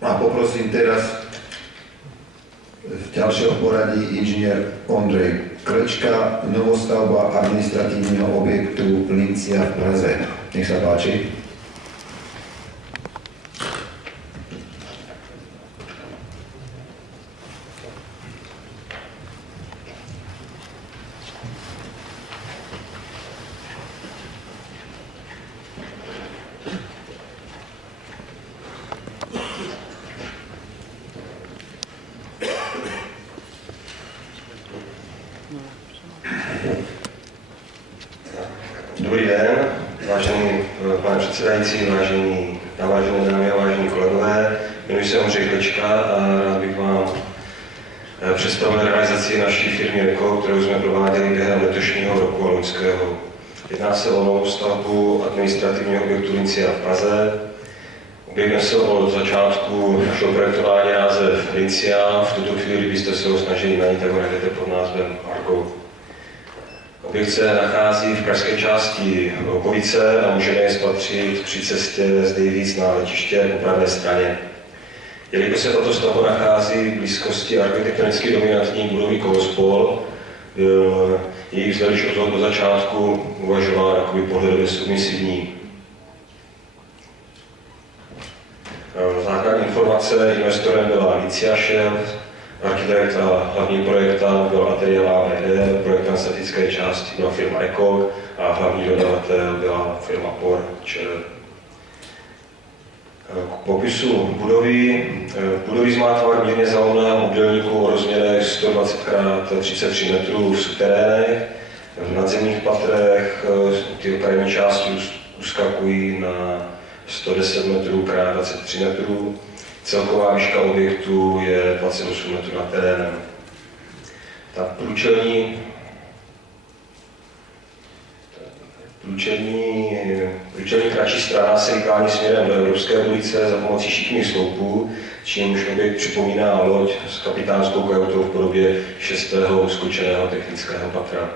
A poprosím teraz v ďalšieho poradí inžinier Ondrej Krečka, novostavba administratívneho objektu Lincia v Praze. Nech sa páči. Dobrý den, vážený pane předsedající, vážené dámy a vážení kolegové. Jmenuji se Ondřej Klečka a rád bych vám představil realizaci naší firmy Reko, kterou jsme prováděli během letošního roku a loňského. Jedná se o novou stavbu administrativního objektu Lincia v Praze. Objekt se od začátku našeho projektování název Lincia. V tuto chvíli byste se ho snažili najít, tak ho najdete pod názvem Argo. Objekt se nachází v pražské části Okovice a můžeme je spatřit při cestě z Dejvíc na letiště po pravé straně. Jelikož se tato stavba nachází v blízkosti architektonicky dominantní budovy Kolospol, její vzhlediš od začátku uvažován jakoby pohledově submisivní. Základní informace investorem byla Licia Šef, architekt a hlavní projektant byl Atelier AVD, projektant statické části byla firma Reko a hlavní dodavatel byla firma POR ČR. K popisu budovy. Budovy má tvar mírně zalomeného obdélníku o rozměrech 120 x 33 metrů v suterénech. V nadzemních patrech ty okrajní části uskakují na 110 metrů x 23 metrů. Celková výška objektu je 28 metrů nad terénem. Ta průčelní kratší strana se vyklání směrem do Evropské ulice za pomocí šikmých sloupů, čímž objekt připomíná loď s kapitánskou kajutou v podobě 6. skočeného technického patra.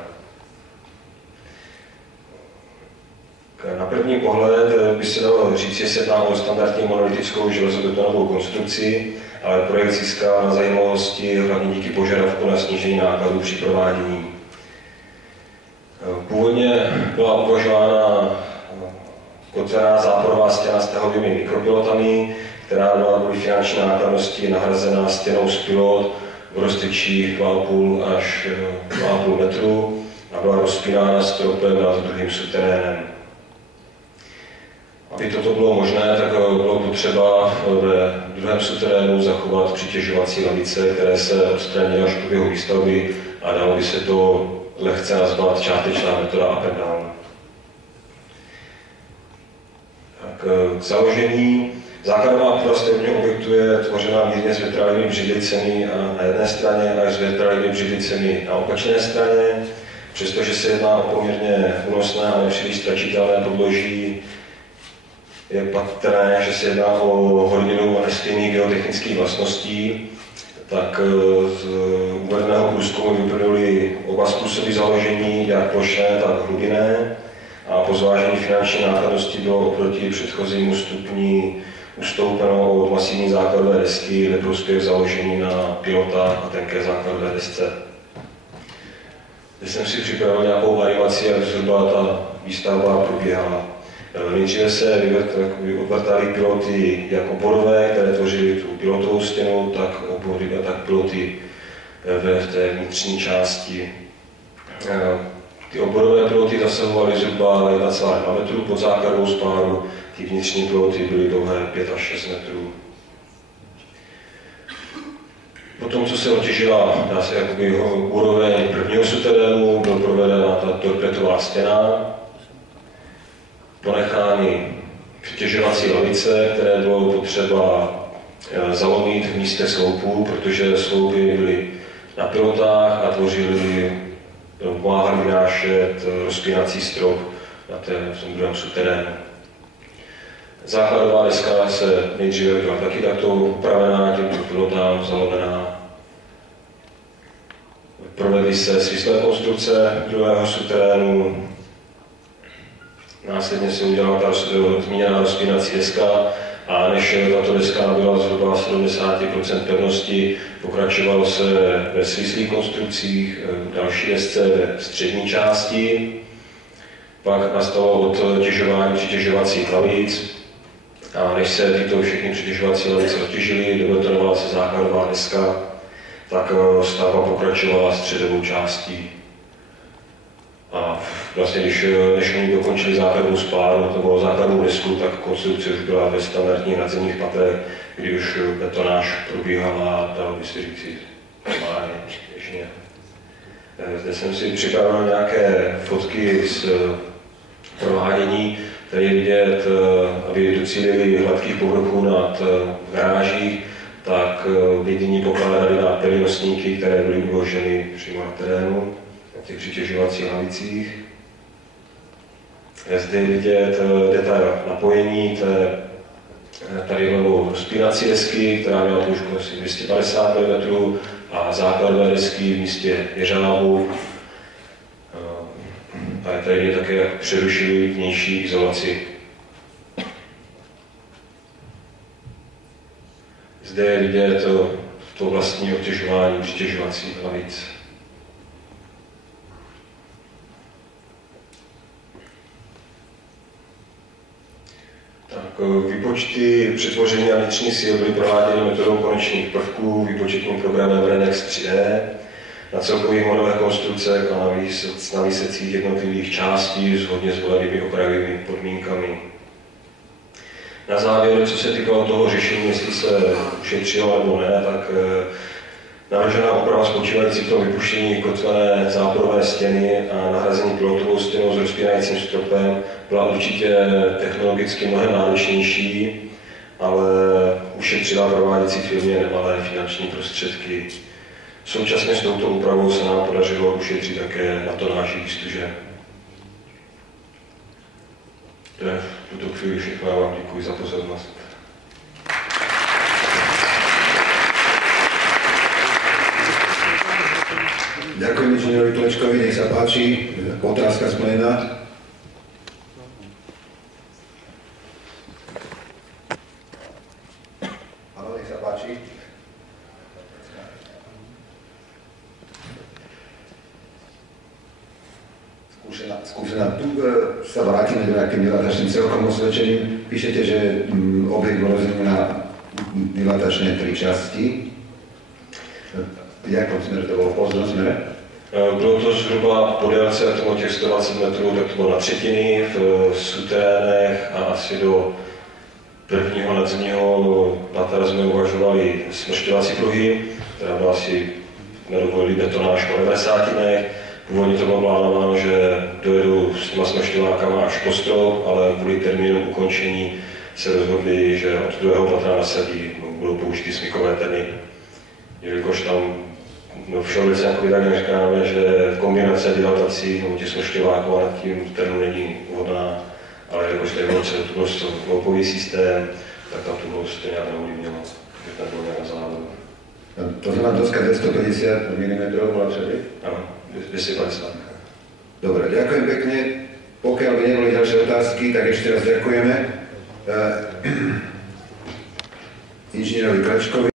Na první pohled by se dalo říct, že se jedná o standardní monolitickou železobetonovou konstrukci, ale projekt získal na zajímavosti hlavně díky požadavku na snížení nákladů při provádění. Původně byla uvažována kotvená záporová stěna s tahovými mikropilotami, která byla kvůli finanční nákladnosti nahrazená stěnou z pilot v roztočích 2,5 až 2,5 metru a byla rozpínána stropem nad druhým suterénem. Aby toto bylo možné, tak bylo potřeba ve druhém suterénu zachovat přitěžovací lavice, které se odstranily až v průběhu výstavby a dalo by se to lehce nazvat částečná metoda up and down. Tak, k založení. Základová půda stavebního objektu je tvořena mírně zvětralými břidlicemi na jedné straně a zvětralými břidlicemi na opačné straně. Přestože se jedná o poměrně únosné a nepříliš stračitelné podloží, je patrné, že se jedná o horninu a nestejných geotechnických vlastností, tak z uvedeného průzkumu vyplynuly oba způsoby založení, jak plošné, tak hlubinné, a po zvážení finanční nákladnosti bylo oproti předchozímu stupni ustoupeno od masivní základové desky ve prospěch založení na pilotách a tenké základové desce. Zde jsem si připravil nějakou animaci, jak zhruba ta výstavba probíhala. Nejdříve se odvrtaly piloty jak oborové, které tvořily tu pilotovou stěnu, tak obory a tak piloty v té vnitřní části. Ty oborové piloty zasahovaly zhruba 1,2 metru pod základovou spáru, ty vnitřní piloty byly dlouhé 5 až 6 metrů. Potom, co se otěžila, dá se jakoby úroveň prvního suterénu, byl provedena ta torpedová stěna, ponechány přitěžovací lavice, které bylo potřeba zalomit v místě sloupů, protože sloupy byly na pilotách a pomáhaly vynášet rozpínací strop v tom druhém suterénu. Základová deska se nejdříve byla taky takto upravená, těmto pilotám zalomená. Provedly se svislé konstrukce druhého suterénu. Následně se udělala ta zmíněná rozpínací deska a než tato deska nabyla zhruba 70% pevnosti, pokračovalo se ve svislých konstrukcích, další desce ve střední části, pak nastalo odtěžování přitěžovacích hlavic, a než se tyto všechny přitěžovací hlavice odtěžily, dobetonovala se základová deska, tak stavba pokračovala středovou částí. A vlastně, než oni dokončili základnou spáru nebo základnou desku, tak konstrukce už byla ve standardních nadzemních patrech, kdy už betonáž probíhala, dalo by se říci, normálně, běžně. Zde jsem si připravil nějaké fotky z provádění. Tady je vidět, aby docílili hladkých povrchů nad garážích, tak vědění pokládali na pevnostníky, které byly uloženy přímo na terénu, na těch přitěžovacích hlavicích. Zde je vidět detail napojení tady levou rozpínací desky, která měla dĺžku asi 250 mm a základové desky v místě jeřábu. A tady je také, jak přerušili vnější izolaci. Zde je vidět to vlastní obtěžování přitěžovacích hlavic. Tak, výpočty přetvoření a vnitřní sil byly prováděny metodou konečných prvků, výpočetním programem RENEX 3D, na celkových modelech konstrukce a na výsecích jednotlivých částí s hodně zvolenými okrajovými podmínkami. Na závěr, co se týkalo toho řešení, jestli se ušetřilo nebo ne, tak navržená oprava spočívající v tom vypuštění kotvené záporové stěny a nahrazení pilotovou stěnou s rozpínajícím stropem byla určitě technologicky mnohem náročnější, ale ušetřila prováděcí firmě nemalé finanční prostředky. Současně s touto úpravou se nám podařilo ušetřit také na tonážích služeb. To je v tuto chvíli všechno, já vám děkuji za pozornost. Ďakujem inžinierovi Klečkovi, nech sa páči. Otázka z pléna. Áno, nech sa páči. Skúsená. Tu sa vrátime do nejakým dilatačným celkom osvedčením. Píšete, že objekt bol rozdelený na dilatačné 3 časti. V jakom směru to bylo? V pozdnom směre? Bylo to zhruba po délce těch 120 metrů, tak to bylo na třetiny v suterénech a asi do prvního nadzemního patra jsme uvažovali smršťovací pruhy, která byla asi nedovolili betonáž po 90. Původně to bylo plánováno, že dojedu s těma smršťovákama až po strop, ale kvůli termínu ukončení se rozhodli, že od druhého patra nasadí budou použity smykové terny. Jelikož tam všeobecně jako tak říkáme, že kombinace dilatací těch smršťováků a nad tím ternu není vhodná, ale jelikož tady bylo loupový systém, tak tam tu hloubku to nějak neovlivnilo, že tam bylo nějak na závodu. To znamená doska 250 mm bola předy? Áno, 250. Dobre, ďakujem pekne. Pokiaľ by neboli ďalšie otázky, tak ešte raz ďakujeme inžinierovi Klečkovi.